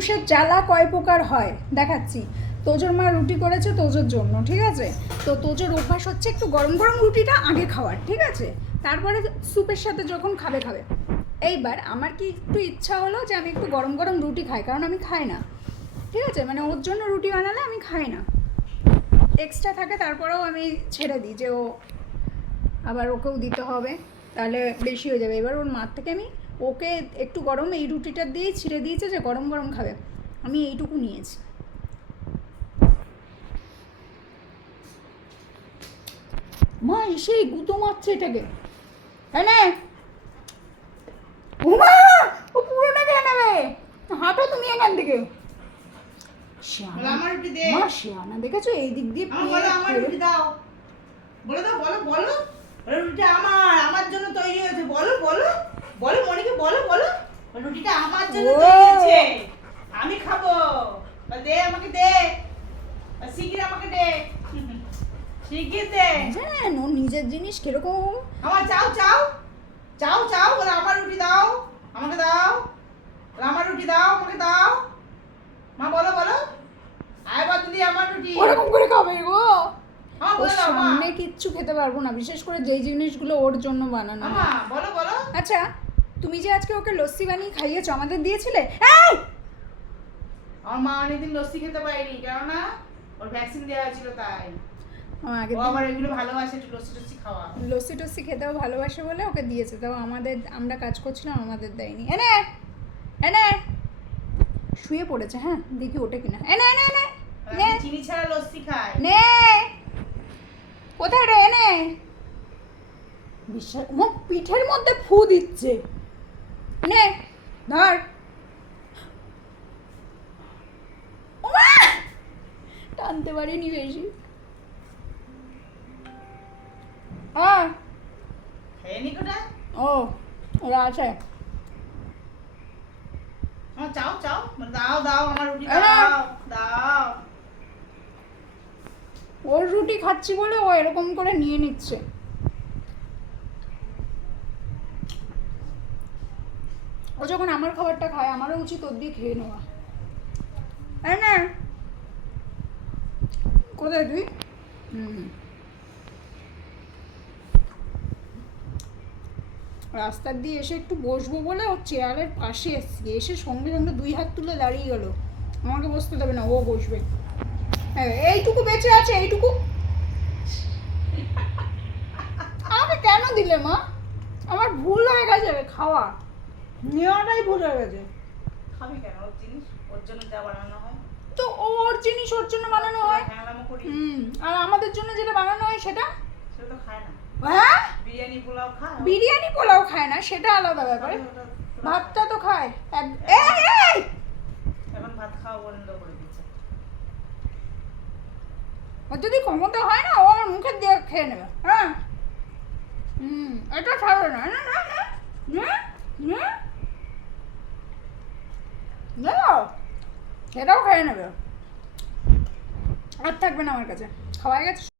মানুষের জ্বালা কয় প্রকার হয়? দেখাচ্ছি। তোজোর মা রুটি করেছে তোজোর জন্য, ঠিক আছে? তো তোজোর অভ্যাস হচ্ছে একটু গরম গরম রুটিটা আগে খাওয়ার, ঠিক আছে? তারপরে স্যুপের সাথে যখন খাবে খাবে। এইবার আমার কি একটু ইচ্ছা হলো যে আমি একটু গরম গরম রুটি খাই, কারণ আমি খাই না। ঠিক আছে? মানে ওর জন্য রুটি বানালে আমি খাই না। এক্সট্রা থাকে, তারপরেও আমি ছেড়ে দিই যে ও আবার ওকেও দিতে হবে, তাহলে বেশি হয়ে যাবে। এবার ওর মার থেকে আমি ওকে একটু গরম এই রুটিটা দিয়েই ছিঁড়ে দিয়েছে যে গরম গরম খাবে। আমি এইটুকু নিয়েছি। মা এসেই গুঁতো মারছে এটাকে। হ্যাঁ উমা ও পুরোটা খেয়ে নেবে হাঁটো তুমি এখান থেকে। বলো, আমার রুটি মা শিয়ানা দেখেছ? এই দিক দিয়ে আমার বলো রুটি দাও। বলে দাও বলো বলো। বলো, রুটিটা আমার আমার জন্য তৈরি হয়েছে বলো বলো বলো মনিকে বলো বলো বলো, রুটিটা আমার জন্য হয়েছে। আমি খাব। দে আমাকে দে। শিগগির আমাকে দে। শিগগির দে। জানেন ও নিজের জিনিস কীরকম? আমার চাও চাও। চাও চাও বলে আমার রুটি দাও। আমাকে দাও। আমার রুটি দাও আমাকে দাও। মা বলো বলো। আয় বাদলি আমার রুটি। ওরকম করে খাবে গো। ওর সামনে কিচ্ছু খেতে পারব না। বিশেষ করে যেই জিনিসগুলো ওর জন্য বানানো আমা বলো বলো। আচ্ছা তুমি যে আজকে ওকে লস্যি বানিয়ে খাইয়েছো আমাদের দিয়েছিলে? এই! আমার মা অনেকদিন লস্যি খেতে পারেনি কেননা ওর ভ্যাকসিন দেওয়া হয়েছিল তাই। আমার আবার এগুলো ভালোবাসে একটু লস্যি টস্যি খাওয়া। লস্যি টস্যি খেতেও ভালোবাসে বলে ওকে দিয়েছে তাও আমাদের আমরা কাজ করছিলাম আমাদের দেয়নি। এনে এনে শুয়ে পড়েছে হ্যাঁ? দেখি ওটা কিনা। এনে এনে এনে নে চিনি ছাড়া লস্যি খাই নে! কোথায় রে? এনে বিশ্বাস পিঠের মধ্যে ফু দিচ্ছে। নে ধর! টানতে পারিনি বেশি। হ্যাঁ ও ওরা আছে। চাও চাও। দাও দাও আমার রুটি! দাও দাও। ওর রুটি খাচ্ছি বলে ও এরকম করে নিয়ে নিচ্ছে। ও যখন আমার খাবারটা খায় আমারও উচিত ওর দিয়ে খেয়ে নেওয়া। তাই না। কোথায় তুই? হুম। রাস্তার দিয়ে এসে একটু বসবো বলে ওর চেয়ারের পাশে এসছি। এসে সঙ্গে সঙ্গে দুই হাত তুলে দাঁড়িয়ে গেল। আমাকে বসতে দেবে না ও বসবে। হ্যাঁ এইটুকু বেঁচে আছে এইটুকু। আমাকে কেন দিলে মা? আমার ভুল হয়ে গেছে খাওয়া। নেওয়াটাই ভুল হয়ে গেছে। খাবি কেন? ওর জিনিস ওর জন্য যা বানানো হয়। তো ওর জিনিস ওর জন্য বানানো হয়? হুম আর আমাদের জন্য যেটা বানানো হয় সেটা? সেটা তো খায় না। হ্যাঁ? বিরিয়ানি পোলাও খায় বিরিয়ানি পোলাও খায় না সেটা আলাদা ব্যাপার। ভাতটা তো খায়। এই, এই! এখন ভাত খাওয়া বন্ধ করে দিচ্ছে। ওর যদি ক্ষমতা হয় না ও আমার মুখে দিয়ে খেয়ে নেবে। হ্যাঁ? হুম এটা ছাড়বে না না না না না। না এটাও খাই খেয়ে নেবে আর থাকবে না আমার কাছে। খাওয়াই গেছে?